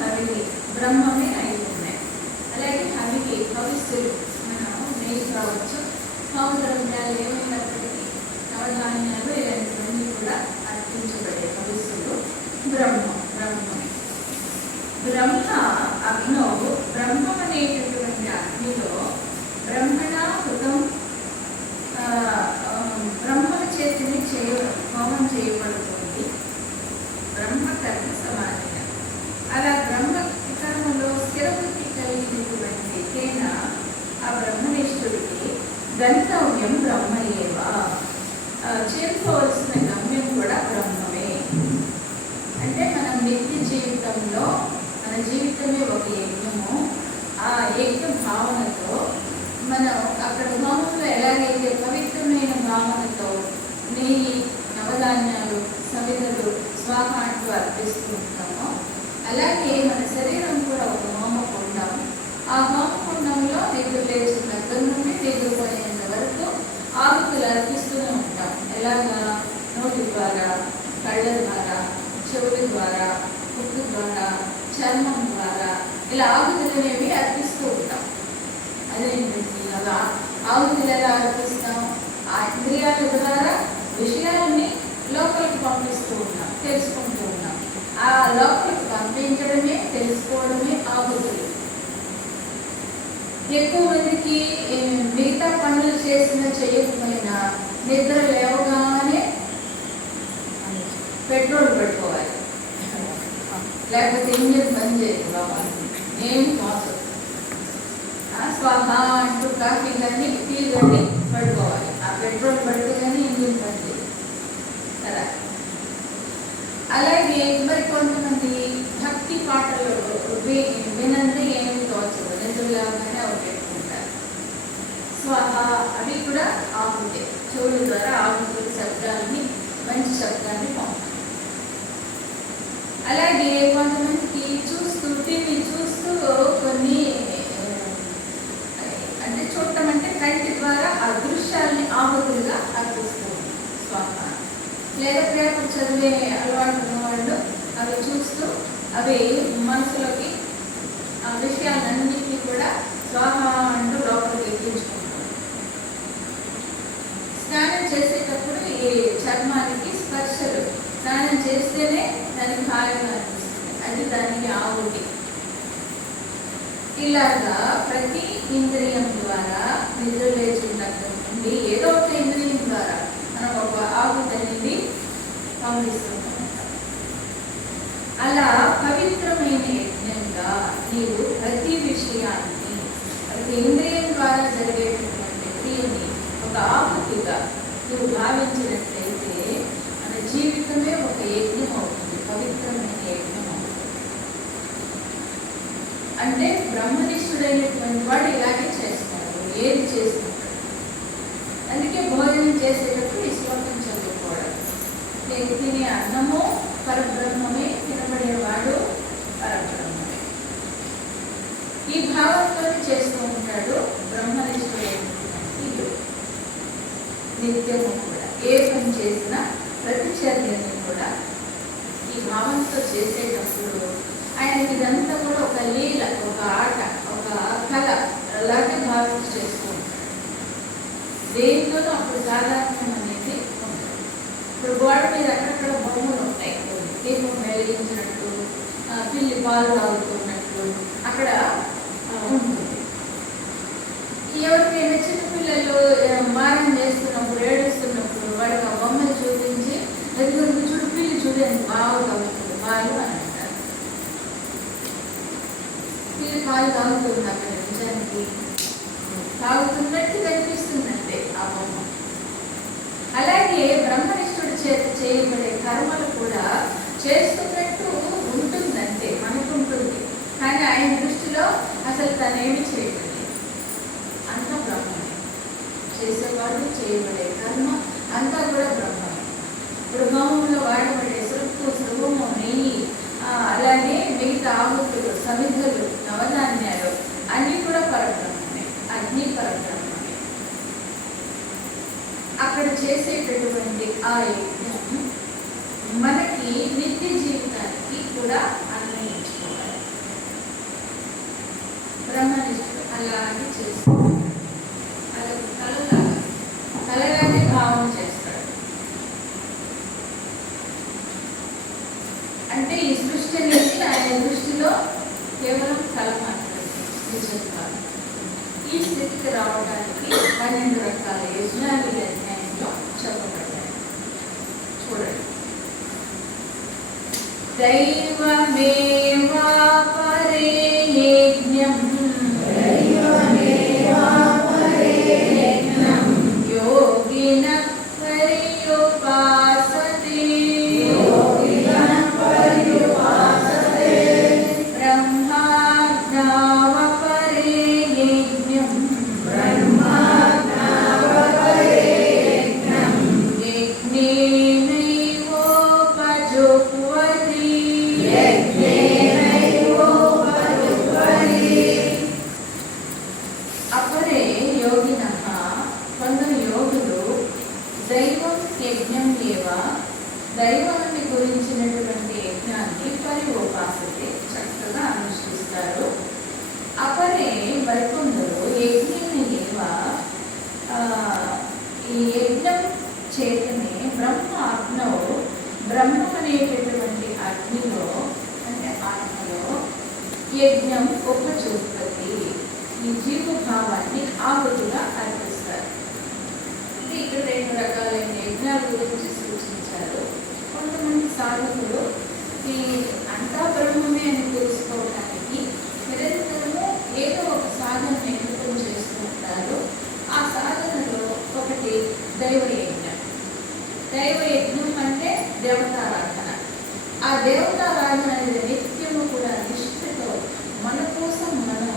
హవిని బ్రహ్మమే అయి ఉన్నాయి. అలాగే హవికి భవిష్యులు మనం నెయ్యి కావచ్చు, పాము ద్రవ్యాలు ఏమైనప్పటికీ నవధాన్యాలు ఇలాంటివన్నీ కూడా అర్పించబడే భవిష్యులు బ్రహ్మమే. బ్రహ్మ అగ్నో బ్రహ్మం అనేటటువంటి అగ్నిలో బ్రహ్మణ హృతం బ్రహ్మల చేతిని హోమం చేయబడుతుంది. బ్రహ్మ కర్మ సమాధిగా అలా బ్రహ్మ కర్మలో స్థిరబుద్ధి కలిగినటువంటి తేన ఆ బ్రహ్మనిష్ఠుడికి గంతవ్యం బ్రహ్మయేవ, చేరుకోవాల్సిన గమ్యం కూడా బ్రహ్మమే. అంటే మనం నిత్య జీవితంలో మన జీవితమే ఒక యజ్ఞము. ఆ యజ్ఞ భావనతో మనం అక్కడ హోమంలో ఎలాగైతే పవిత్రమైన భావనతో నెయ్యి, నవధాన్యాలు, సవిధలు, స్వాహ అంటూ అర్పిస్తూ ఉంటామో అలాగే మన శరీరం కూడా ఒక హోమకుండం. ఆ హోమకుండంలో నిద్ర లేచిన దగ్గర నుండి నిద్రపోయేంత వరకు ఆహుతులు అర్పిస్తూనే ఉంటాం. ఎలాగా? నోటి ద్వారా, కళ్ళ ద్వారా, చెవుల ద్వారా, ముక్కు ద్వారా, చర్మం ద్వారా ఇలా ఆహుతులు అనేవి అర్పిస్తూ ఉంటాం. అదేంటండి అలా ఆహుతులు ఎలా అర్పిస్తాం? ఆ ఇంద్రియాల ద్వారా విషయాలని లోపలికి పంపిస్తూ ఉన్నాం, తెలుసుకుంటూ ఉన్నాం. ఆ లోపలికి పంపించడమే, తెలుసుకోవడమే ఆహుతులు. ఎక్కువ మందికి మిగతా పనులు చేసినా చేయకపోయినా నిద్ర లేవగానే పెట్రోల్ పెట్టుకోవాలి, లేకపోతే ఇంజిన్ పని చేయదు. బాబా ఏమి కాదు, స్వాహ అంటూ కాఫీ కానీ టీ కానీ పడుకోవాలి. ఆ పెట్రోల్ పడితే కానీ ఇంజిన్ పని చేయదు కదా. అలాగే మరి కొంతమంది భక్తి పాటలు వినంటే ఏమి తోచదు, నిద్ర లేవగానే అవి పెట్టుకుంటారు. స్వాహ అవి కూడా ఆహుతే, చెవుల ద్వారా ఆహుతుల శబ్దాన్ని, మంచి శబ్దాన్ని పంపుతారు. అలాగే కొంతమందికి టీవీ చూస్తూ కొన్ని అంటే చూడటం అంటే కంటి ద్వారా ఆ దృశ్యాలని ఆహుతులుగా అర్పిస్తూ స్వాహ. లేదా పేపర్ చదివే అలవాటు ఉన్నవాళ్ళు అవి చూస్తూ అవి మనసులోకి ఆ విషయాలన్నింటినీ కూడా స్వాహ అంటూ లోపలికి ఎక్కించుకుంటారు. స్నానం చేసేటప్పుడు ఈ చర్మానికి స్పర్శలు, స్నానం చేస్తేనే దానికి హాయిగా అనిపిస్తుంది, అది దానికి ఆహుతి. ఇలాగా ప్రతి ఇంద్రియం ద్వారా నిద్ర లేచినప్పటి నుండి ఏదో ఒక ఇంద్రియం ద్వారా మనం ఒక ఆహుతి అనేది పంపిస్తున్నాం. అలా పవిత్రమైన యజ్ఞంగా నీవు ప్రతి విషయాన్ని, ప్రతి ఇంద్రియం ద్వారా జరిగేటటువంటి క్రియని ఒక ఆహుతిగా నువ్వు భావించినట్లయితే మన జీవితమే ఒక యజ్ఞం అవుతుంది, పవిత్రమైన యజ్ఞం అవుతుంది. అంటే బ్రహ్మనిష్ఠుడైనటువంటి వాడు ఇలాగే చేస్తాడు, ఏది చేస్తున్నాడు. అందుకే భోజనం చేసేటప్పుడు ఈ శ్లోకం చదువుకోవడం. తినే అన్నము పరబ్రహ్మమే, తినబడేవాడు పరబ్రహ్మమే. ఈ భావంతో చేస్తూ ఉంటాడు బ్రహ్మనిష్ఠుడైనటువంటి నిత్యము కూడా. ఏ పని చేసినా ప్రతి చర్యని కూడా ఈ భావంతో చేసేటప్పుడు ఆయనకి ఇదంతా కూడా ఒక లీల, ఒక ఆట, ఒక కళ అలాగే భావించి చేస్తూ ఉంటాడు. దేంట్లోనూ అప్పుడు సాధారణం అనేది ఉంటుంది. ఇప్పుడు గోడ మీద అక్కడక్కడ బొమ్మలు ఉంటాయి, దీపం వెలిగించినట్టు, పిల్లి పాలు తాగుతున్నట్లు అక్కడ ఉంటుంది. ఎవరికైనా చిన్నపిల్లలు మారం చేస్తున్నప్పుడు, ఏడుస్తున్నప్పుడు వాడికి ఆ బొమ్మలు చూపించి ఎదుగురికి చూడు, పిల్లి చూడండి బాగా తాగుతుంది పాలు అని అంటారు. పిల్లి పాలు తాగుతుంది, అక్కడ నిజానికి తాగుతున్నట్టు కనిపిస్తుందంటే ఆ బొమ్మ. అలాగే బ్రహ్మనిష్ఠుడి చేత చేయబడే కర్మలు కూడా చేస్తున్నట్టు ఉంటుందంటే మనకుంటుంది, కానీ ఆయన దృష్టిలో అసలు తనేమి చేయలేదు. అంతా బ్రహ్మమే, చేసేవాడు చేయబడే కర్మ అంతా కూడా బ్రహ్మమే. ఇప్పుడు హోమంలో వాడబడే సృప్పు, శృభము, నెయ్యి, అలాగే మిగతా ఆహుతులు, సమిధులు, నవధాన్యాలు అన్నీ కూడా పరబ్రహ్మమే, అగ్ని పరబ్రహ్మమే. అక్కడ చేసేటటువంటి ఆ యజ్ఞం మనకి నిత్య జీవితానికి కూడా అన్వయించుకోవాలి. బ్రహ్మనిష్ఠుడు అలాగే చేస్తాడు. అది కలగానే భావన చేస్తాడు. అంటే ఈ సృష్టి అనేది ఆయన దృష్టిలో కేవలం కళ మాత్రమే, నిజం కాదు. ఈ స్థితికి రావడానికి 12 రకాల యజ్ఞాలు ఈ అధ్యాయంలో చెప్పబడ్డాయి. చూడండి. దైవమేవా పరే యజ్ఞం యోగినః పర్యుపాసతే బ్రహ్మాజ్ఞావ పరే యజ్ఞం అపరే యోగినః, కొందరు యోగులు దైవం యజ్ఞం ఏవ, దైవాన్ని గురించినటువంటి యజ్ఞాన్ని పర్యుపాసతే, చక్కగా అనుష్ఠిస్తారు. అపరే మరికొందరు యజ్ఞం ఏవ, ఈ యజ్ఞం చేతనే బ్రహ్మ అగ్నో, బ్రహ్మం అనేటటువంటి అగ్నిలో అంటే ఆత్మలో యజ్ఞం ఉపచూపతి, ఈ జీవభావాన్ని ఆహుతిగా అర్పిస్తారు. అంటే ఇక్కడ 2 రకాలైన యజ్ఞాల గురించి సూచించారు. కొంతమంది సాధకులు ఈ అంతా బ్రహ్మమే అని తెలుసుకోవడానికి నిరంతరము ఏదో ఒక సాధన ఎన్నుకొని చేస్తూ ఉంటారు. ఆ సాధనలో ఒకటి దైవయజ్ఞం. దైవయజ్ఞం అంటే దేవతారాధన. ఆ దేవతారాధన అనేది నిత్యము కూడా నిష్ఠతో మన కోసం మనం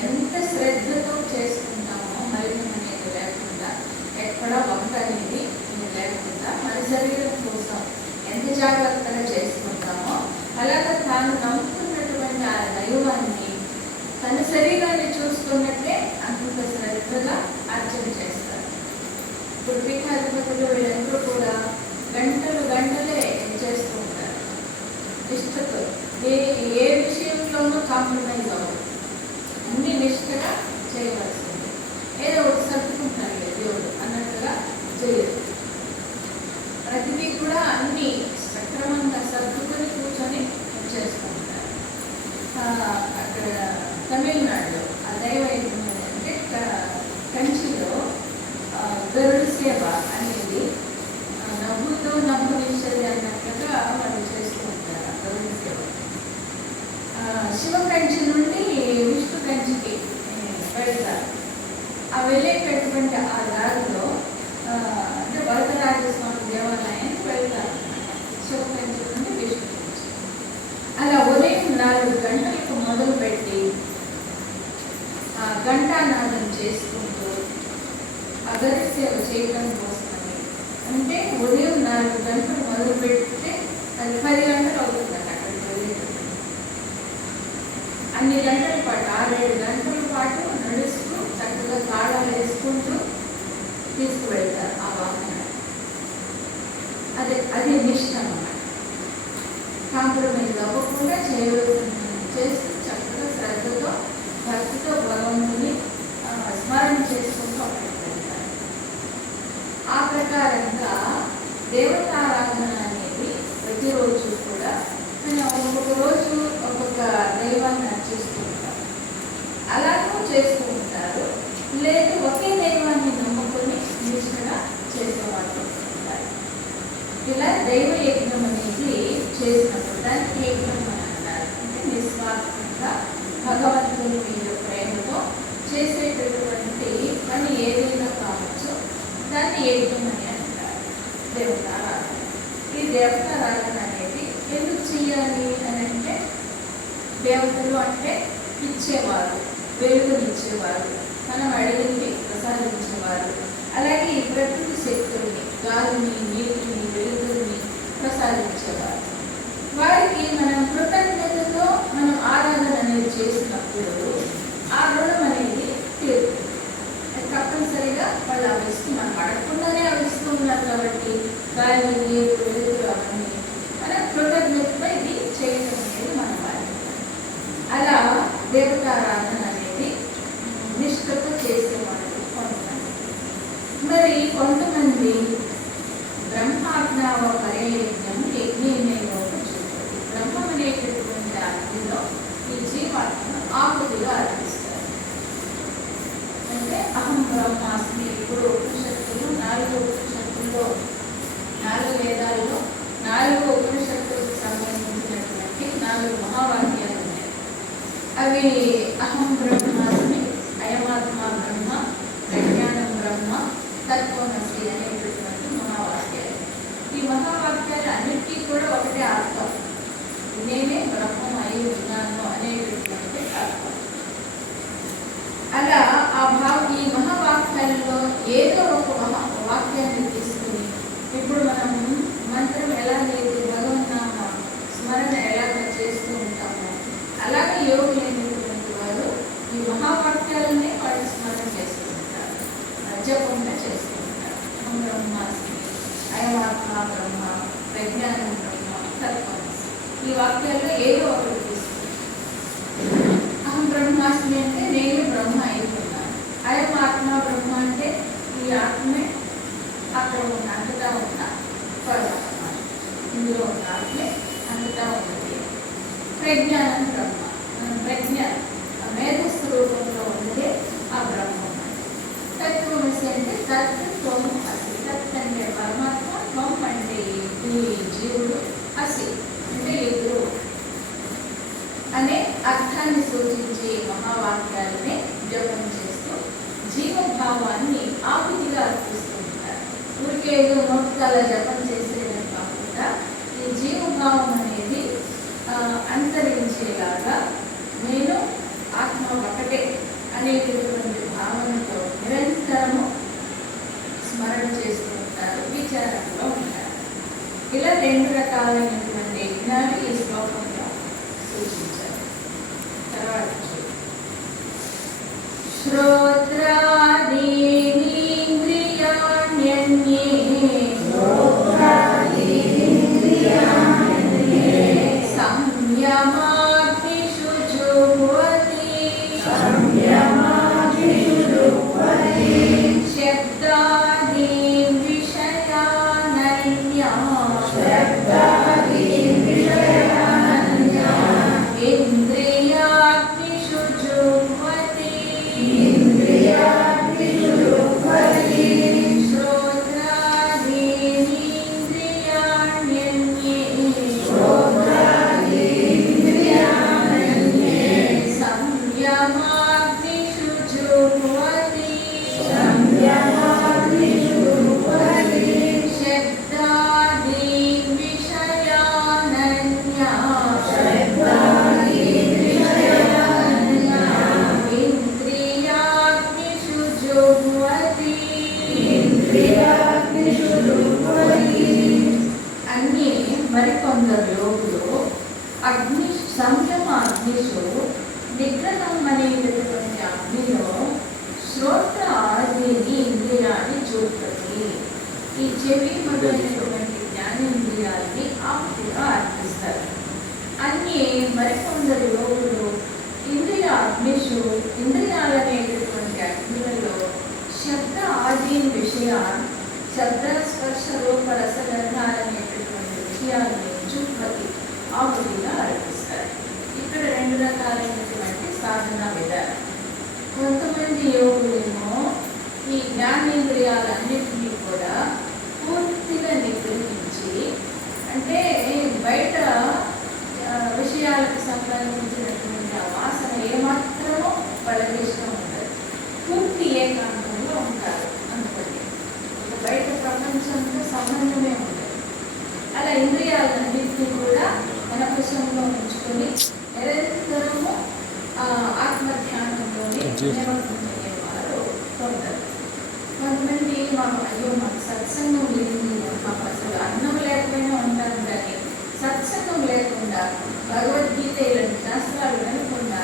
ఎంత శ్రద్ధతో చేసుకుంటామో, మలినం అనేది లేకుండా, ఎక్కడ వంట అనేది లేకుండా, మన శరీరం కోసం ఎంత జాగ్రత్తగా చేసుకుంటామో అలాగే తాను నమ్ముతున్నటువంటి ఆ దైవాన్ని తన శరీరాన్ని చూసుకున్నట్టే అంత శ్రద్ధగా అర్చన చేస్తారు. ఇప్పుడు పీఠాధిపతులు వీళ్ళందరూ కూడా గంటలే చేస్తూ ఉంటారు. నిష్ఠతో ఏ విషయంలోనూ కాంప్రమైజ్ అవ్వదు, అన్ని నిష్ఠగా చేయవలసింది. ఏదో ఒకటి సర్దుకుంటారు దేవుడు అన్నట్టుగా చేయదు. ప్రతిదీ కూడా అన్ని సక్రమంగా సర్దుకొని కూర్చొని చేసుకుంటారు. అక్కడ తమిళనాడులో ఆ దైవయజ్ఞం అంటే కంచిలో గరుడ సేవ అనేది నవ్వుతో నవ్వునిస్తుంది అన్నట్లుగా వాళ్ళు చేస్తూ ఉంటారు. ఆ గరుడ సేవ శివ కంచి నుండి విష్ణు కంచికి వెళ్తారు. ఆ వెళ్ళేటటువంటి ఆ దారిలో అంటే వరదరాజస్వామి దేవాలయానికి వెళ్తారు. శివ కంచి నుండి విష్ణు కంచి అలా ఉదయం 4 గంటలకు మొదలుపెట్టి ఘంటానాదం చేసుకుంటూ గరుడ సేవ చేయడం కోసమని, అంటే ఉదయం 4 గంటలు మొదలు పెడితే అది 10 గంటలు అవుతుందట అక్కడికి వెళ్ళేటప్పుడు. అన్ని గంటల పాటు 6-7 గంటల పాటు నడుస్తూ చక్కగా తాళాలు వేసుకుంటూ తీసుకువెళ్తారు ఆ వాహనాన్ని. అదే నిష్ఠ అన్నమాట. కాంప్రమైజ్ అవ్వకుండా చేయవలసిన చేస్తూ చక్కగా శ్రద్ధతో భక్తితో భగవంతుని స్మరణ చేసుకుంటూ అక్కడికి వెళ్తారు. ఆ ప్రకారంగా దేవతారాధన అనేది ప్రతిరోజు కూడా ఒక్కొక్క రోజు ఒక్కొక్క దైవాన్ని అర్చిస్తూ ఉంటారు. అలాగే చేస్తూ ఉంటారు. లేదు ఒకే దైవాన్ని నమ్ముకొని నిష్ఠగా చేసేవాళ్ళు ఉంటారు. ఇలా దైవ యజ్ఞం అనేది చేసినప్పుడు దానికి యజ్ఞం అని అన్నారు. అంటే నిస్వార్థంగా భగవంతుని మీద ప్రేమతో చేసేటటువంటి పని ఏదైనా కావచ్చు, దాన్ని యజ్ఞం అని అంటారు. దేవతారాధన. ఈ దేవతారాధన అనేది ఎందుకు చేయాలి అని అంటే, దేవతలు అంటే ఇచ్చేవారు, వెలుగునిచ్చేవారు, మనం అడిగింది ప్రసాదించేవారు. అలాగే ఈ ప్రకృతి శక్తుల్ని, గాలిని, నీటిని, వెలుగుని ప్రసాదించేవారు. వారికి మనం కృతజ్ఞతతో మనం ఆరాధన అనేది చేసినప్పుడు ఆ రుణం అనేది తీరుతుంది. తప్పనిసరిగా వాళ్ళు అవి ఇస్తున్నారు, అడగకుండానే అవి ఇస్తూ ఉన్నారు కాబట్టి గాలి, నీరు, వెలుగు అవన్నీ మన కృతజ్ఞతతో ఇది చేయడం అనేది మన బాధ్యత. అలా దేవతారాధన అనేది కొంతమంది బ్రహ్మాజ్ఞావ పర్యయజ్ఞం యజ్ఞేనైనోప చూపతి. బ్రహ్మం అనేటటువంటి అగ్నిలో ఈ జీవాత్మను ఆకుతిగా అర్పిస్తారు. అంటే అహం బ్రహ్మాస్మి. ఇప్పుడు ఉపనిషత్తులు 4 ఉపనిషత్తుల్లో 4 వేదాల్లో 4 ఉపనిషత్తులకు సంబంధించినటువంటి 4 మహావాక్యాలు ఉన్నాయి. అవి అహం బ్రహ్మాస్మి, అయమాత్మ బ్రహ్మ, ప్రజ్ఞానం బ్రహ్మ, తత్వమసి అనేటటువంటి మహావాక్యాలు. ఈ మహావాక్యాలు అన్నిటికీ కూడా ఒకటే అర్థం, నేనే బ్రహ్మం అయి ఉన్నాను అనేటటువంటి అర్థం. అలా ఈ మహావాక్యాలలో ఏదో ఒక వాక్యాన్ని తీసుకుని ఇప్పుడు మనం మంత్రం ఎలా లేదు భగవన్నామ స్మరణ ఎలాగ చేస్తూ ఉంటాము, అలాగే యోగులు అయినటువంటి వారు ఈ మహావాక్యాలనే వాళ్ళు స్మరణ చేస్తూ ఉంటారు, జపంగా చేస్తూ ఉంటారు. అహం బ్రహ్మాస్మి, అయమాత్మ బ్రహ్మ, ప్రజ్ఞానం బ్రహ్మ, తత్వమసి. ఈ వాక్యాల్లో ఏదో ఒకటి తీసుకుంటారు. అహం బ్రహ్మాస్మి అంటే నేను బ్రహ్మ అయిపోతున్నాను. అయం ఆత్మ బ్రహ్మ అంటే ఈ ఆత్మే అక్కడ ఉన్న అంతటా ఉన్న పరమాత్మ, ఇందులో ఉన్న ఆత్మే అంతటా ఉన్నది. ప్రజ్ఞానం బ్రహ్మ, ప్రజ్ఞానం మేధస్సు రూపంలో ఉన్నదే ఆ బ్రహ్మం. తత్వమసి అంటే తత్వం అసి. తత్ అంటే పరమాత్మ, త్వం అంటే ఈ జీవుడు, అసి అంటే ఎదురు అనే అర్థాన్ని సూచించే మహావాక్యాలనే జపం చేస్తూ జీవభావాన్ని ఆకుతిగా అర్పిస్తూ ఉంటారు. ఊరికే ఏదో నోటికాల జపం చేసేదని కాకుండా ఈ జీవభావం అనేది అంతరించేలాగా నేను ఆత్మ ఒకటే అనేటటువంటి భావనతో నిరంతరము స్మరణ చేస్తూ ఉంటారు, విచారంలో ఉంటారు. ఇలా 2 రకాలైనటువంటి యజ్ఞాలు ఈ శ్లోకంలో సూచించారు. తర్వాత శ్రోత్రాదీనింద్రియాణ్యన్యే సంయమాగ్నిషు జుహ్వతి శబ్దాదీన్ విషయానన్యా ఇంద్రియాగ్నిషు జుహ్వతి శ్రోత్రాదీనింద్రియాణ్యన్యే సంయమాగ్నిషు జుహ్వతి శబ్దాదీన్ విషయానన్యా ఇంద్రియాగ్నిషు జుహ్వతి. అన్ని మరికొందరు యోగులు సంయమ అగ్నిషు నిగ్రహం అనేటటువంటి అగ్నిలో శ్రోత్ర ఆదీని ఇంద్రియాన్ని చూపతి. ఈ చెవి మొదలైనటువంటి జ్ఞానేంద్రియాలని ఆకుగా అర్పిస్తారు. అన్ని మరికొందరు యోగులు ఇంద్రియ అగ్నిషు ఇంద్రియాలనేటటువంటి అగ్నిలలో శబ్ద ఆదీన్ విషయాలు, శబ్ద స్పర్శ రూప రసగంధాలనేటటువంటి విషయాలను జుహ్వతి ఆకుగా అర్పిస్తారు. ఇక్కడ 2 రకాలైనటువంటి సాధన విధానం. కొంతమంది యోగులేమో ఈ జ్ఞానేంద్రియాలన్నింటినీ కూడా పూర్తిగా నిగ్రహించి, అంటే బయట విషయాలకు సంబంధించినటువంటి ఆ వాసన ఏమాత్రమో వాళ్ళకి ఇష్టం ఉండదు, పూర్తి ఏకాంతంలో ఉంటారు అనుకోండి. బయట ప్రపంచంతో సంబంధమే ఉండదు. అలా ఇంద్రియాలన్నింటినీ కూడా మన వశంలో ఉంచుకొని నిరంతరము ఆత్మధ్యానంలోనే నిమగ్నమయ్యేవారు కొందరు. కొంతమంది మాకు సత్సంగం లేదు, మాకు అసలు అన్నం లేకపోయినా ఉంటారు, కానీ సత్సంగం లేకుండా భగవద్గీత ఇలాంటి శాస్త్రాలు వినకుండా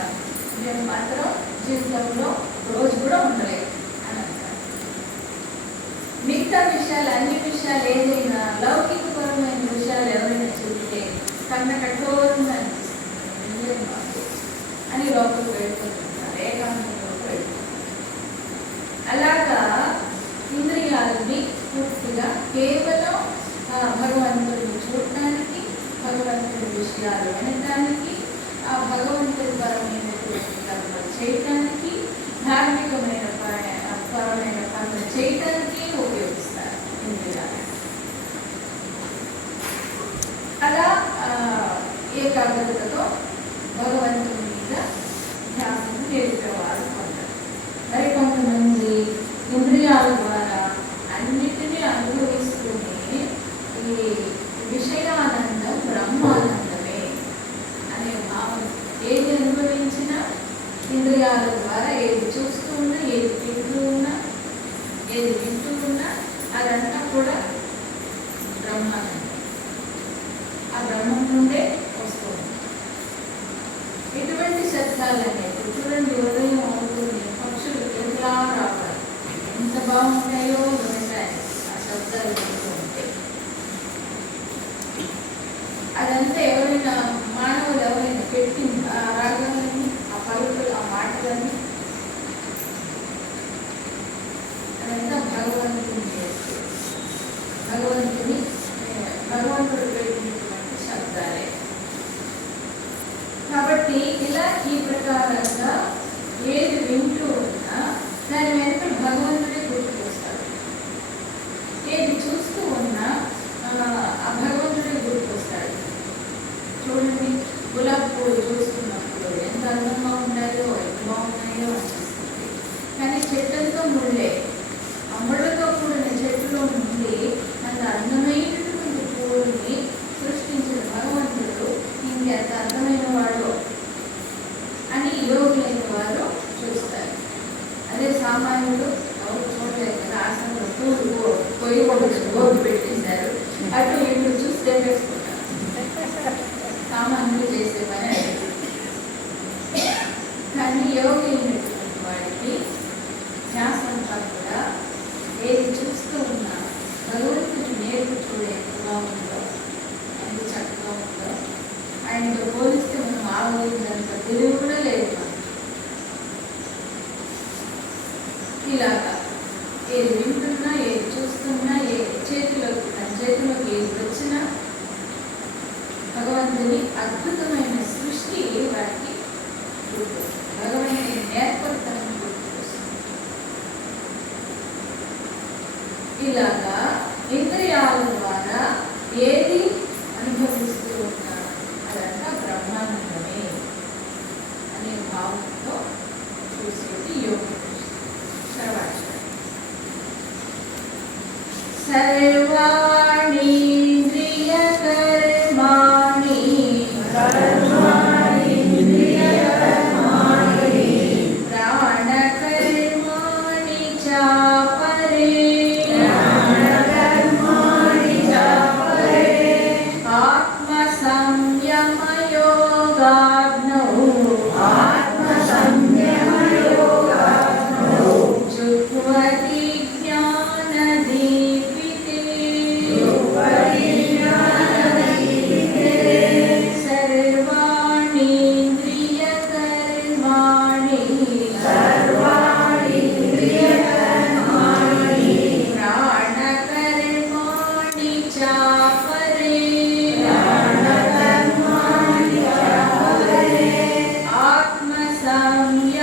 మేము మాత్రం జీవితంలో రోజు కూడా ఉండలేదు అని అంటారు. మిగతా విషయాలు, అన్ని విషయాలు ఏదైనా లౌకికపరమైన విషయాలు ఎవరైనా చెబితే కన్న కఠోరంగా అనిపిస్తుంది అని లోపలికి వెళ్ళిపోతుంటారు, ఏకాంతంలోకి వెళ్ళిపోతుంటారు. అలాగా ఇంద్రియాలని విషయాలు వినడానికి, ఆ భగవంతుడి పరమైనటువంటి కర్మలు చేయటానికి, ధార్మికమైన పరమైన పనులు చేయటానికి ఉపయోగిస్తారు ఇంద్రియాలు. అలా ఏకాగ్రతతో భగవంతుని మీద ధ్యాసం నేర్పేవారు కొందరు. మరి కొంతమంది ఇంద్రియాల ద్వారా అన్నిటినీ అనుభవిస్తూనే ఈ విషయానందం బ్రహ్మానందమే అనే భావన, ఏది అనుభవించినా ఇంద్రియాల ద్వారా ఏది చూస్తూ ఉన్నా, ఏది తింటూ ఉన్నా, ఏది వింటూ ఉన్నా అదంతా కూడా బ్రహ్మానందం. ఆ బ్రహ్మం నుండే వస్తుంది. ఇటువంటి శబ్దాలు అనేది చూడండి, ఉదయం అవుతుంది, పక్షులు ఎట్లా రావాలి, ఎంత బాగుంటాయో వినడానికి ఆ శబ్దాలు వింటూ ఉంటాయి. అదంతా ఎవరైనా మానవులు ఎవరైనా పెట్టింది ఆ రాగాలని, ఆ పలుకులు, ఆ మాటలని, అదంతా భగవంతుడు పెట్టినటువంటి శబ్దాలే. కాబట్టి ఇలా ఈ ప్రకారంగా ఏది వింటూ ఉన్నా దాని వెనుక భగవంతుడే గుర్తుకొస్తాడు. ఏది చూస్తూ ఉన్నా ఆ భగవంతుడే గుర్తుకొస్తాడు. చూడండి, గులాబీ పూలు చూస్తున్నప్పుడు ఎంత అందంగా ఉన్నాయో, ఎంత బాగున్నాయో అనిపిస్తుంది. కానీ చెట్లతో ముళ్ళే, అమ్మలతో కూడిన చెట్టులో నుండి అంత అందమైనటువంటి పూలని సృష్టించిన భగవంతుడు ఇంకెంత అందమైన వాడు అని యోగులైన వారు చూస్తారు. అదే సామాన్యుడు ఎవరు చూడలేదు కదా, ఆసనంలో పూలు పొయ్యి గోగు పెట్టేశారు, అటు ఇటు చూస్తే వేసుకుంటారు. సామాన్యులు చేసే పని అది. కానీ యోగి అయినటువంటి వాడికి ధ్యాసంతా కూడా ఏది చూస్తూ ఉన్నా భగవంతుడి నేర్పు చూడే ఎంతగా ఉందో, ఎంత చక్కగా ఉందో. ఆయనతో పోలిస్తే మనం ఆలోచించినంత తెలివి కూడా లేదు. ఇలాగా ఏది వింటున్నా, ఏది చూస్తున్నా, తన చేతిలోకి ఏది వచ్చినా భగవంతుని అద్భుతమైన సృష్టి వారికి గుర్తొస్తుంది. భగవంతుని నేర్పడతాన్ని గుర్తొస్తుంది. ఇలాగా ఇంద్రియాల ద్వారా ఏది అనుభవిస్తూ ఉన్నా అదంతా బ్రహ్మానందమే అనే భావంతో చూసేది యోగం. సర్వాణి ఇంద్రియ కర్మాణి ప్రాణ కర్మాణి చాపరే ఆత్మ సంయమ యోగాగ్నౌ జుహ్వతి జ్ఞాన దీపితే సర్వాణి ఇంద్రియ కర్మాణి ప్రాణ కర్మాణి చాపరే ఆత్మ సంయమ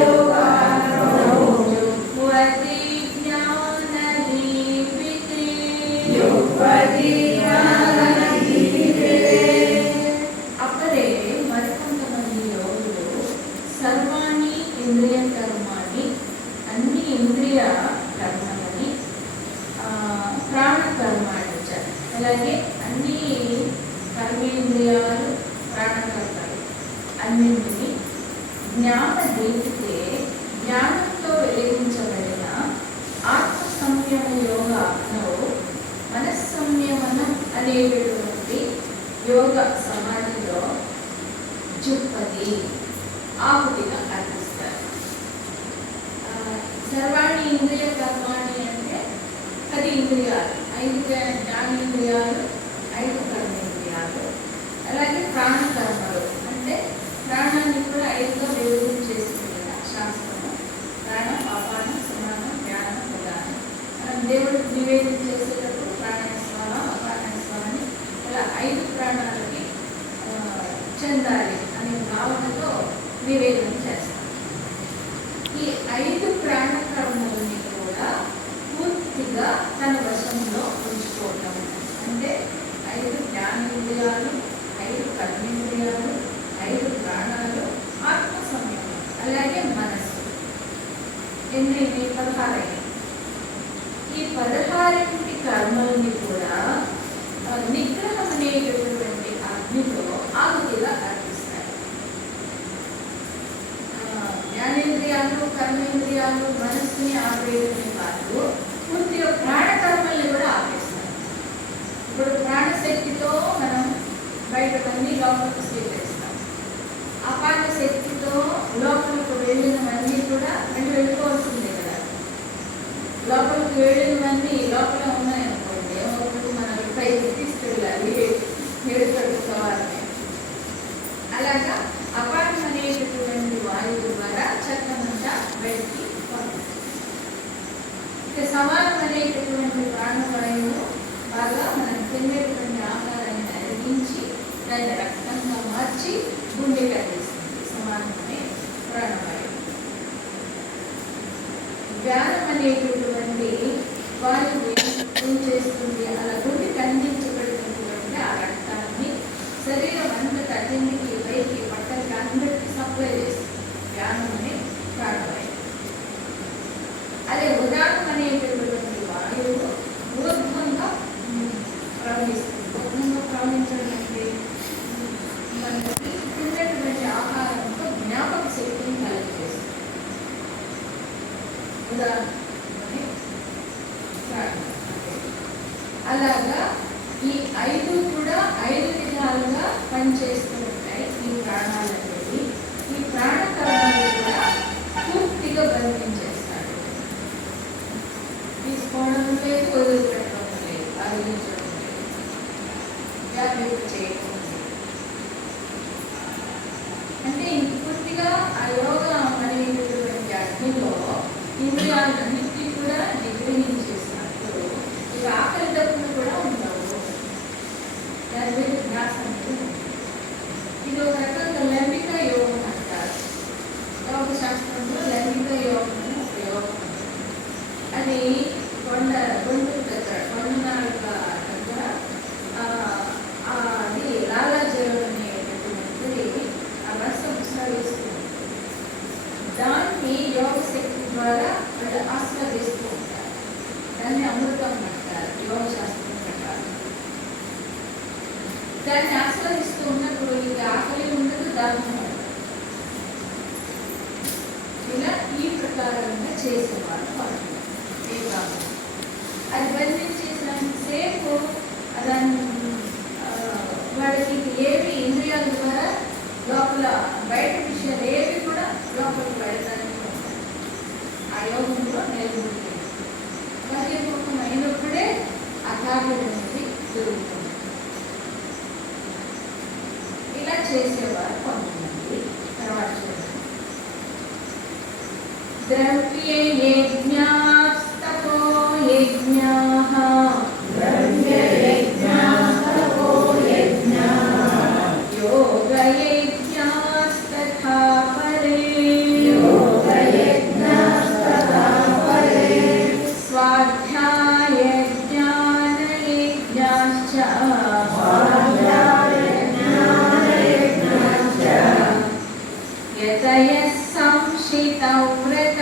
యోగాగ్నౌ జుహ్వతి జ్ఞాన దీపితే. అక్కడే మరికొంతమంది యోగులు సర్వాణి ఇంద్రియ కర్మాన్ని, అన్ని ఇంద్రియ కర్మలని ప్రాణ కర్మాన్ని ఇచ్చారు. అలాగే అన్ని కర్మేంద్రియాలు, ప్రాణకర్మలు అన్నింటినీ జ్ఞాన దీపితే, జ్ఞానంతో వెలిగించబడిన ఆత్మ సంయమ యోగాలో మనస్సంయమనం అనేటటువంటి యోగ సమాధిలో జుప్పది ఆహుతిగా అర్పిస్తారు. సర్వాణి ఇంద్రియ కర్మాణి అంటే 10 ఇంద్రియాలు, 5 జ్ఞానేంద్రియాలు, 5 కర్మేంద్రియాలు. అలాగే ప్రాణకర్మలు అంటే ప్రాణాన్ని కూడా 5గా విభజన చేస్తుంది కదా శాస్త్రము. ప్రాణం, అపానం, సమానం, జ్ఞానం, ప్రధానం. మనం దేవుడికి నివేదన చేసేటప్పుడు 5 ప్రాణాలకి చెందాలి అనే భావనతో నివేదన చేస్తాం. ఈ 5 ప్రాణకర్మల్ని కూడా పూర్తిగా తన వశంలో ఉంచుకోవటం అంటే 5 జ్ఞానేంద్రియాలు, 5 కర్మేంద్రియాలు, 5 ప్రాణాలు, ఆత్మ సంయమం, అలాగే మనస్సు. ఎన్ని 16. ఈ 16 కర్మల్ని కూడా నిగ్రహం అనేటటువంటి అగ్నిలో ఆహుతిగా అర్పిస్తాయి. జ్ఞానేంద్రియాలు, కర్మేంద్రియాలు, మనస్సుని ఆపేయడమే కాదు, పూర్తిగా ప్రాణకర్మల్ని కూడా ఆపేస్తాయి. ఇప్పుడు ప్రాణశక్తితో మనం బయటవన్నీ లోపలికి స్వీకరిస్తాం. అపాన శక్తితో లోపలికి వెళ్ళినవన్నీ కూడా వెళ్ళిపోవాల్సిందే కదా. లోపలికి వెళ్ళినవన్నీ లోపల ఉన్నాయనుకోండి, ఏమవుతుంది, మనం పైకి తీసుకెళ్ళాలి, నేడుకోవాలని. అలాగా అపానం అనేటటువంటి వాయువు ద్వారా చక్కమంతా బయటికి పంపిస్తుంది. సమానం అనేటటువంటి ప్రాణవాయువు బాగా మనం తినేటువంటి ఆహారాన్ని అరిగించి దాన్ని రక్తంగా మార్చి గుండెకి అందిస్తుంది సమానమనే ప్రాణవాయువు. జ్ఞానం అనేటటువంటి వాయువు ఏం చేస్తుంది, అలా గుండెకి అందించబడినటువంటి ఆ రక్తాన్ని శరీరం అంతటా కిందికి పైకి పక్కకి అందరికీ సప్లై చేస్తుంది జ్ఞానం అనే ప్రాణవాయువు. అదే ఉదాహరణ అనేటటువంటి వాయువు ఊర్ధ్వంగా ప్రవహిస్తుంది. ఊర్ధ్వంగా ప్రవహించడం అంటే మనకి తిన్నటువంటి ఆహారంతో జ్ఞాపక శక్తిని కలిగజేస్తుంది. అలాగా ఈ 5 కూడా 5 విధాలుగా పనిచేస్తూ ఉంటాయి. ఈ ప్రాణాలు అనేది ఈ ప్రాణకర్మలు కూడా పూర్తిగా బంధించేస్తాడు. తీసుకోవడం లేదు, వదిలిపెట్టడం లేదు, ఆలోచించడం లేదు, వ్యాపింప చేయడం లేదు. అంటే పూర్తిగా ఆ యోగా అనేటటువంటి అగ్నిలో ఇంద్రియాలన్నింటినీ కూడా నిగ్రహించేసినప్పుడు ఇక ఆకలి తప్పులు కూడా ఉండవు. దాని మీద ధ్యాస అనేది ఇది ఒక రకంగా లైంగిక యోగం అంటారు. యోగ శాస్త్రంలో లైంగిక యోగం అనే ఒక యోగం. అది గుంటూరు దగ్గర కొండనాళ్ళ దగ్గర అది లాలాజలం అనేటటువంటిది ఆ రసం స్రవిస్తూ ఉంటుంది. దాన్ని యోగ శక్తి ద్వారా వాళ్ళు ఆస్వాదిస్తూ ఉంటారు. దాన్ని అమృతం అంటారు యోగ శాస్త్రం ప్రకారం. దాన్ని ఆస్వాదిస్తూ ఉన్నప్పుడు ఇక ఆకలి ఉండదు, దాహం ఉండదు. ఇలా ఈ ప్రకారంగా చేసేవాళ్ళు వాళ్ళు. ఏ కాదు అది బంధించేసినంతసేపు దాన్ని వాడికి ఏవి ఇంద్రియాల ద్వారా లోపల బయట విషయాలు ఏవి కూడా లోపలికి వెళ్ళడానికి ఉంటాయి. ఆ యోగంలో నిలబడుతుంది. బహిర్ముఖం అయినప్పుడే అకాగ్రత అనేది జరుగుతుంది. ఇలా చేసేవారు కొంతమంది. తర్వాత చూడండి, ద్రవ్యే యజ్ఞాస్తపో యజ్ఞాః యోగ యజ్ఞాస్తథా పరే స్వాధ్యాయ జ్ఞాన యజ్ఞాశ్చ యతయః సంశితవ్రతాః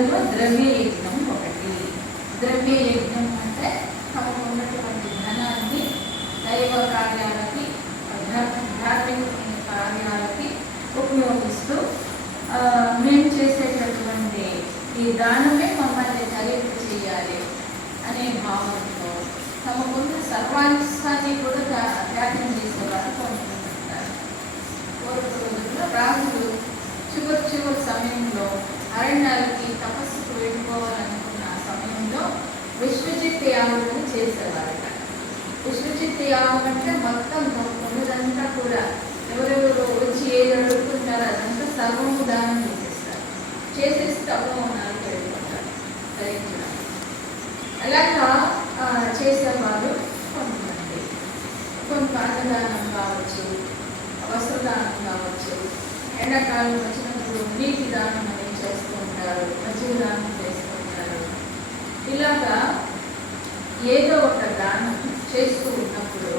అందులో ద్రవ్య యజ్ఞం ఒకటి. ద్రవ్య యజ్ఞం అంటే తమకు ఉన్నటువంటి ధనాన్ని దైవ కార్యాలకి, ధార్మిక కార్యాలకి ఉపయోగిస్తూ మేము చేసేటటువంటి ఈ దానమే మమ్మల్ని తరింపు చేయాలి అనే భావంతో తమకున్న సర్వాంశాన్ని కూడా త్యాగం చేసేవారు కొంటున్నారు. పూర్వ రోజుల్లో రాజులు చివరి సమయంలో అరణ్యాలకి తపస్సుకు వెళ్ళిపోవాలనుకున్న సమయంలో విశ్వజిత్ యాగాలను చేసేవారట. విశ్వజిత్ యాగం అంటే మొత్తం ఉన్నదంతా కూడా ఎవరెవరు వచ్చి ఏది అడుగుతుంటారో అదంతా సర్వము దానం చేసేస్తారు. చేసేసి తపోవనాలకు వెళ్ళిపోతారు ధరించడం. అలాగా చేసేవారు కొంతమంది. కొంత అన్నదానం కావచ్చు, వస్త్రదానం కావచ్చు, ఎండాకాలం వచ్చినప్పుడు నీటి దానం అనేది చేస్తూ ఉంటారు, మజ్జిగ దానం చేస్తూ ఉంటారు. ఇలాగా ఏదో ఒక దానం చేస్తూ ఉన్నప్పుడు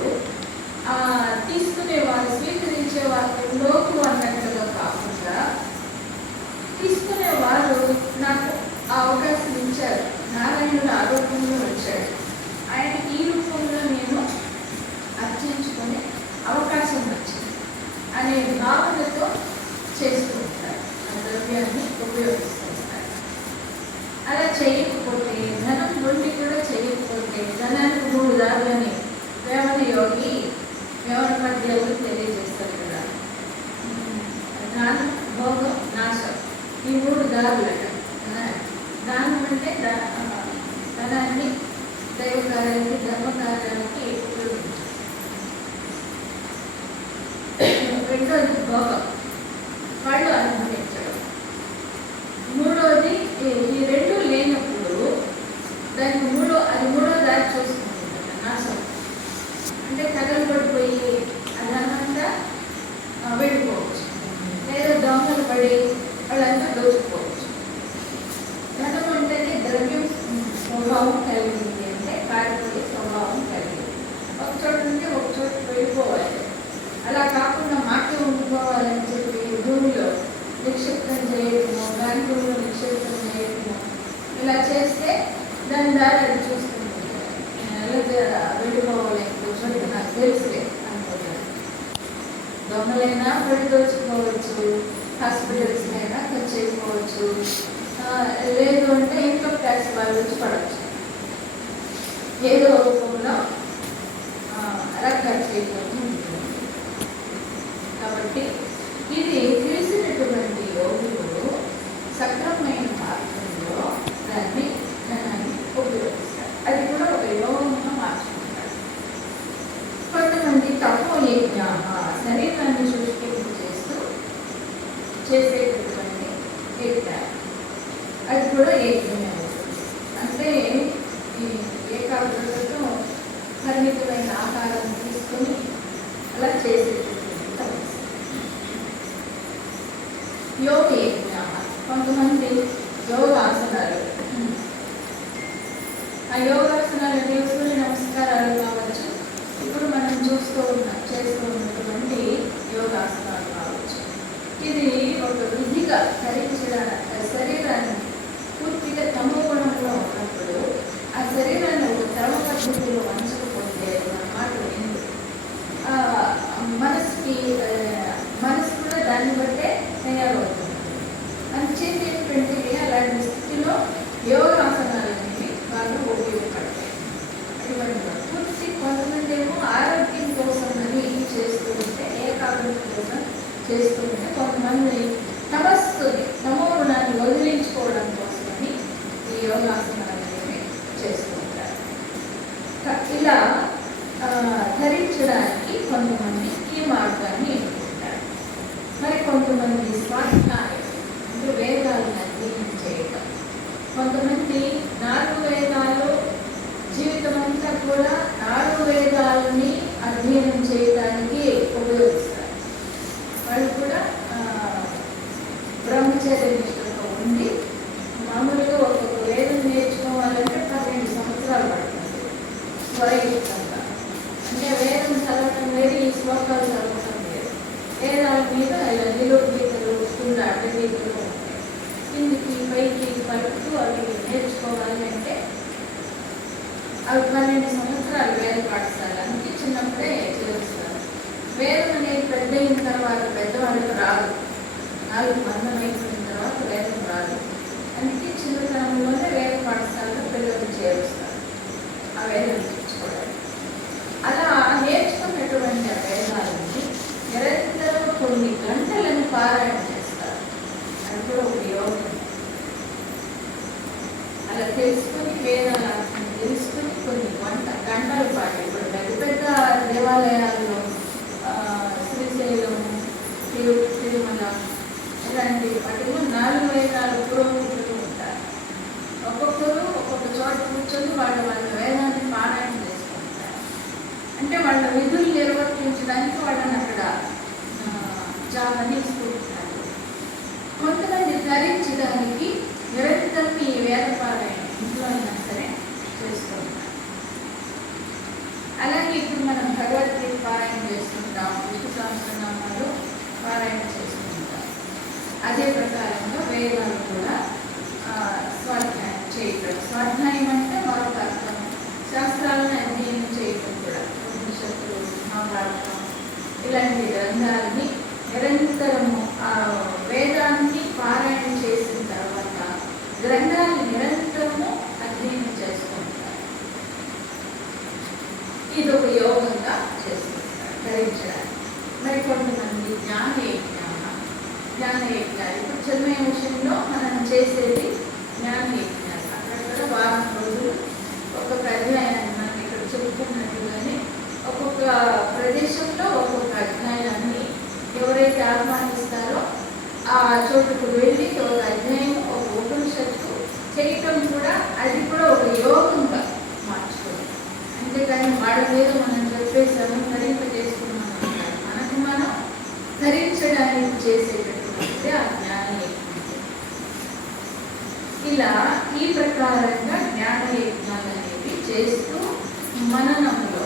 తీసుకునేవారు, స్వీకరించేవారు లోకు అన్నట్టుగా కాకుండా తీసుకునేవారు నాకు ఆ అవకాశం ఇచ్చారు, నారాయణుడు ఆ రూపంలో వచ్చాడు, ఆయన ఈ రూపంలో నేను అర్చించుకునే అవకాశం వచ్చింది అనే భావనతో చేస్తూ ఉంటారు. ఆ ద్రవ్యాన్ని ఉపయోగిస్తూ ఉంటారు. అలా చేయకపోతే, ధనం ఉండి కూడా చేయకపోతే, ధనానికి 3 దారులని వేమన యోగి వేమన పద్యాలు తెలియజేస్తారు కదా. దానం, భోగం, నాశం, ఈ 3 దారులట. దానం అంటే ధనాన్ని దైవ కార్యాలకి, ధర్మ కార్యాలకి ఉపయోగించారు. రెండోది భోగం, వాళ్ళు అనుభవించడం. మూడోది ఈ 2 లేనప్పుడు దానికి మూడో దారి చూసుకుంటుంది నాశం. అంటే తగలబడిపోయి అదంతా వెళ్ళిపోవచ్చు, లేదా దొంగలు పడి వాళ్ళంతా దోచుకోవచ్చు. ధనం అంటేనే ద్రవ్యం స్వభావం కలిగింది, అంటే కారిపోయే స్వభావం కలిగింది. ఒక చోట నుండి ఒక చోట వెళ్ళిపోవాలి. అలా కాకుండా మాటి ఉండిపోవాలని చెప్పి భూమిలో నిక్షిప్తం చేయటము, బ్యాంకుల్లో నిక్షిప్తం చేయటము, ఇలా చేస్తే దాని దారి అది చూస్తుంది. వెళ్ళిపోవాలి చోట నాకు తెలుసులే అనుకుంటాను. దొంగలైనా పడి దోచుకోవచ్చు, హాస్పిటల్స్నైనా ఖర్చు అయిపోవచ్చు, లేదు అంటే ఇన్కమ్ ట్యాక్స్ వాళ్ళు వచ్చి పడవచ్చు. ఏదో రూపంలో అలా ఖర్చు అయిపోతూ ఉంటుంది. కాబట్టి ఇది తెలిసినటువంటి యోగులు సక్రమమైన మార్గంలో దాన్ని ధనాన్ని ఉపయోగిస్తారు. అది కూడా ఒక యోగంగా మార్చుకుంటారు. కొంతమంది తపో యజ్ఞ, శరీరాన్ని శుష్కింపు చేస్తూ చేసేటటువంటి యజ్ఞాలు, అది కూడా యజ్ఞమే అవుతుంది. అంటే ఈ ఏకాగ్రతతో పరిమితమైన ఆహారం తీసుకొని అలా చేసేటటువంటి సమస్య. యోగ యజ్ఞ, కొంతమంది యోగాసనాలు, ఆ యోగాసనాలు అంటే సూర్య నమస్కారాలు కావచ్చు, ఇప్పుడు మనం చేస్తూ ఉన్నటువంటి యోగాసనాలు కావచ్చు. ఇది ఒక విధిగా ధరించడానికి శరీరాన్ని పూర్తిగా తమో గుణంలో ఉన్నప్పుడు ఆ శరీరాన్ని ఒక క్రమ పద్ధతిలో వంచకపోతే అన్నమాట ఎందుకు మనసు కూడా దాన్ని బట్టే తయారవుతుంది. అందుచేత ఏంటంటే అలాంటి స్థితిలో యోగాసనాలు అనేవి బాగా ఉపయోగపడతాయి. అటువంటి పూర్తి కొంతమంది ఏమో ఆరోగ్యం కోసం అని చేస్తూ ఉంటే, ఏకాగ్రత కోసం చేస్తూ ఉంటే, కొంతమంది తపస్సుని తమో గుణాన్ని వదిలించుకోవడం కోసమని ఈ యోగాసనాలు అనేవి చేస్తూ ఉంటారు. ఇలా ధరించడానికి కొంతమంది ఈ మార్గాన్ని ఎన్నుకుంటారు. మరి కొంతమంది స్వాధ్యాయం అంటే వేదాలను అధ్యయనం చేయటం. కొంతమంది 4 వేదాలు జీవితం అంతా కూడా 4 వేదాలని అధ్యయనం చేయడానికి ఉపయోగిస్తారు. వాళ్ళు కూడా బ్రహ్మచర్య నిష్ఠతో ఉండి మామూలుగా ఒక్కొక్క వేదం నేర్చుకోవాలంటే 12 సంవత్సరాలు పడుతుంది స్వరయుక్తంగా. అంటే వేదం చదవటం వేరు, ఈ శ్లోకాలు చదవటం వేరు. వేదాల మీద ఇలా నిలువు గీతలు, కింద అడ్డగీతలు ఉంటాయి. కిందికి పైకి పలుకుతూ అవి నేర్చుకోవాలి అంటే అవి 12 సంవత్సరాలు వేద పాఠశాల అందుకే చిన్నప్పుడే చేస్తారు. వేదం అనేది పెద్ద అయిన తర్వాత పెద్దవాళ్ళకి రాదు, 4 మందం అయిపోయిన తర్వాత వేదం రాదు. అందుకే చిన్నతనంలోనే వేద పాఠశాలలో పిల్లలు చేరుస్తారు ఆ వేదం నేర్చుకోవడానికి. అలా నేర్చుకున్నటువంటి ఆ వేదాలని నిరంతరం కొన్ని గంటలను పారాయణ చేస్తారు. అది కూడా ఒక యోగం. అలా తెలుసుకొని వేదాల అర్థం తెలుసుకొని కొన్ని గంటల పాటు ఇప్పుడు పెద్ద పెద్ద దేవాలయాల్లో శ్రీశైలం, తిరుమల ఇలాంటి వాటిలో 4 వేదాలు పురోహితులు ఉంటారు. ఒక్కొక్కరు ఒక్కొక్క చోట కూర్చొని వాళ్ళ వేదాన్ని పారాయణ చేసుకుంటారు. అంటే వాళ్ళ విధులు నిర్వర్తించడానికి వాళ్ళని అక్కడ జాబని ఇస్తూ ఉంటారు. కొంతమంది ధరించడానికి నిరంతరం ఈ వేద పారాయణ ఇంట్లో అయినా సరే చేస్తూ ఉంటారు. అలాగే ఇప్పుడు మనం భగవద్గీత పారాయణ చేస్తుంటాం, విష్ణు సహస్రనామాలు పారాయణ చేస్తుంటాం. అదే ప్రకారంగా వేదాలు కూడా స్వాధ్యాయం చేయటం. స్వాధ్యాయం అంటే మరొక అర్థం శాస్త్రాలను అధ్యయనం చేయటం కూడా. ఉపనిషత్తులు, మహాభారతం ఇలాంటి గ్రంథాలని నిరంతరము వేదాన్ని పారాయణ చేసిన తర్వాత గ్రంథాన్ని నిరంతరము అధ్యయనం చేసుకుంటారు. ఇది ఒక యోగంగా చేసుకుంటారు ధరించడానికి. మరి కొంతమంది జ్ఞానయజ్ఞాలు ఇప్పుడు చదివే విషయంలో మనం చేసేది జ్ఞానయజ్ఞాలు. అక్కడ వారం రోజులు ఒక్కొక్క అధ్యాయాన్ని మనం ఇక్కడ చెప్పుకున్నట్టుగానే ఒక్కొక్క ప్రదేశంలో ఒక్కొక్క అధ్యాయాన్ని ఎవరైతే ఆహ్వానిస్తారో ఆ చోటుకు వెళ్ళి ఒక అధ్యాయం, ఒక ఉపనిషత్తు చేయటం కూడా అది కూడా ఒక యోగంగా మార్చుకోవాలి. అంతేకాని వాళ్ళ మీద మనం చెప్పేసాము ధరింపజేసుకున్నాం అంటారు. మనకు మనం ధరించడానికి చేసేటటువంటి ఆ జ్ఞానయజ్ఞం. ఇలా ఈ ప్రకారంగా జ్ఞానయజ్ఞాలు అనేవి చేస్తూ మననంలో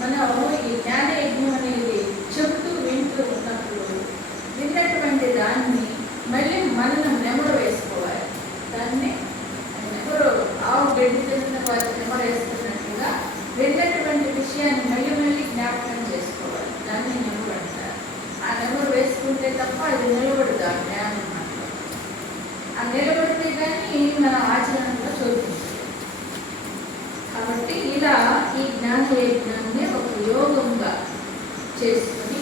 మనం ఈ జ్ఞానయజ్ఞం అనేది చెప్తూ వింటూ ఉన్నప్పుడు విన్నటువంటి దాన్ని మళ్ళీ మనం నెమరు వేసుకోవాలి. దాన్ని నెమరు ఆవు గడ్డి తిన్న వారి నెమరు వేసుకున్నట్టుగా విన్నటువంటి విషయాన్ని మళ్ళీ మళ్ళీ జ్ఞాపకం చేసుకోవాలి. దాన్ని నెమరు అంటారు. ఆ నెమరు వేసుకుంటే తప్ప అది నిలబడదు ఆ జ్ఞానం మాత్రం. ఆ నిలబడితే కానీ మన ఆచరణలో చూపించాలి. కాబట్టి ఇలా ఈ జ్ఞానయజ్ఞాన్ని ఒక యోగంగా చేసుకుని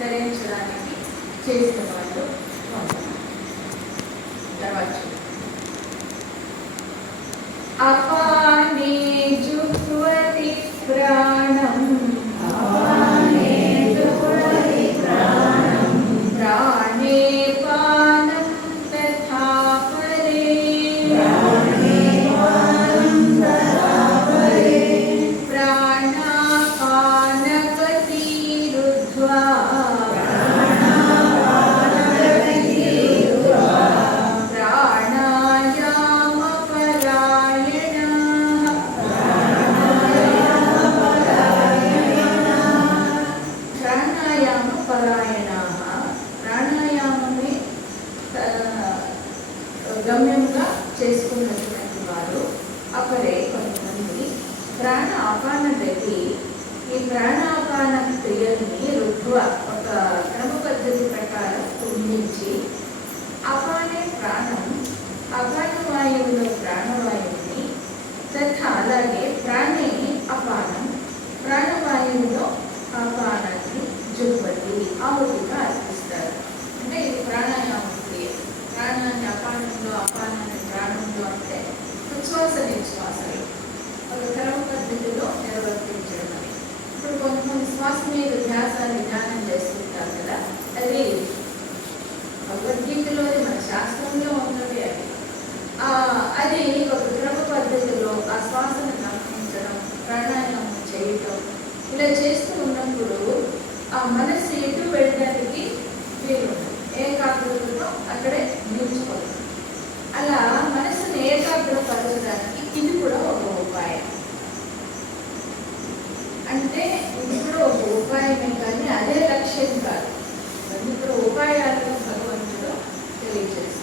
ధరించడానికి చేసిన వాళ్ళు తర్వాత అపానే జుహ్వతి ప్రాణం ప్రాణే పానం తథా పరే ప్రాణాపానగతిరుధ్వా ప్రాణాయామమే గమ్యంగా చేసుకున్నటువంటి వారు అక్కడే కొంతమంది ప్రాణ అపాన గతి ఈ ప్రాణాపాన క్రియల్ని రుద్వ ఒక క్రమ పద్ధతి ప్రకారం కుంభించి అపానే ప్రాణం అపానవాయువులో ప్రాణవాయువుని తథా అలాగే ప్రాణే అపానం ప్రాణవాయువులో అపానాన్ని జుహ్వతి ఆహుతిగా అర్పిస్తారు. అంటే ఇది ప్రాణాయామ క్రియ. ప్రాణాన్ని అపానంలో అపానాన్ని ప్రాణంలో అంటే ఉచ్ఛ్వాస నిశ్వాసలు ఒక క్రమ పద్ధతిలో నిర్వర్తించడం అని. ఇప్పుడు కొంతమంది శ్వాస మీద ధ్యాసాన్ని ధ్యానం చేస్తుంటారు కదా, అది భగవద్గీతలో మన శాస్త్రంలో ఉన్నది. అది ఒక క్రమ పద్ధతిలో ఆ శ్వాసను గమనించడం, ప్రాణాయామం చేయటం ఇలా చేస్తూ ఉన్నప్పుడు ఆ మనసు ఎటు వెళ్ళడానికి వీలు ఏకాగ్రతతో అక్కడే నిలుచుకోవాలి. అలా మనసుని ఏకాగ్రపరచడానికి ఇది కూడా ఒక ఉపాయం. అంటే ఇది కూడా ఒక ఉపాయమే కానీ అదే లక్ష్యం కాదు. ఇప్పుడు ఉపాయాలను భగవంతుడు తెలియజేస్తారు.